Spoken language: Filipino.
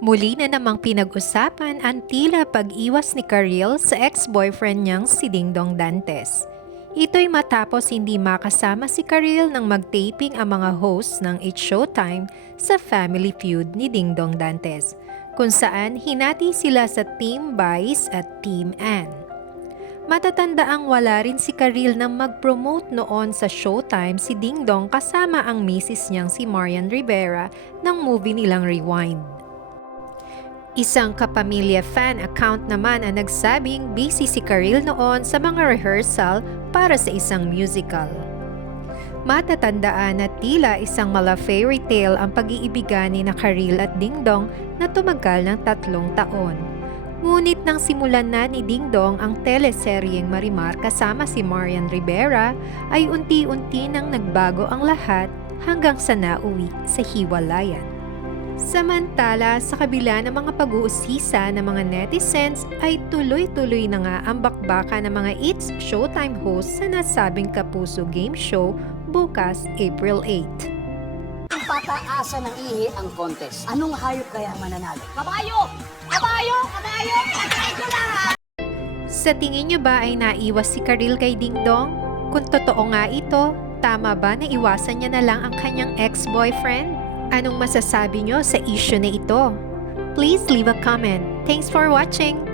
Muli na namang pinag-usapan ang tila pag-iwas ni Karil sa ex-boyfriend niyang si Dingdong Dantes. Ito'y matapos hindi makasama si Karil nang mag-taping ang mga hosts ng It's Showtime sa Family Feud ni Dingdong Dantes, kung saan hinati sila sa Team Vice at Team Ann. Matatanda ang wala rin si Karil nang mag-promote noon sa Showtime si Dingdong kasama ang misis niyang si Marian Rivera ng movie nilang Rewind. Isang kapamilya fan account naman ang nagsabing busy si Karil noon sa mga rehearsal para sa isang musical. Matatandaan na tila isang mala fairy tale ang pag-iibigan ni na Karil at Dingdong na tumagal ng tatlong taon. Ngunit nang simulan na ni Dingdong ang teleseryeng Marimar kasama si Marian Rivera, ay unti-unti nang nagbago ang lahat hanggang sa nauwi sa hiwalayan. Samantala, sa kabila ng mga pag-uusisa ng mga netizens ay tuloy-tuloy na nga ang bakbaka ng mga It's Showtime hosts sa nasabing Kapuso Game Show bukas April 8. Ang pataasa ng ihi ang contest. Anong hayop kaya mananalo? Kabayo! Kabayo! Kabayo! Kabayo ko lahat! Sa tingin niyo ba ay naiwas si Karil kay Dingdong? Kung totoo nga ito, tama ba na iwasan niya na lang ang kanyang ex-boyfriend? Anong masasabi niyo sa issue na ito? Please leave a comment. Thanks for watching!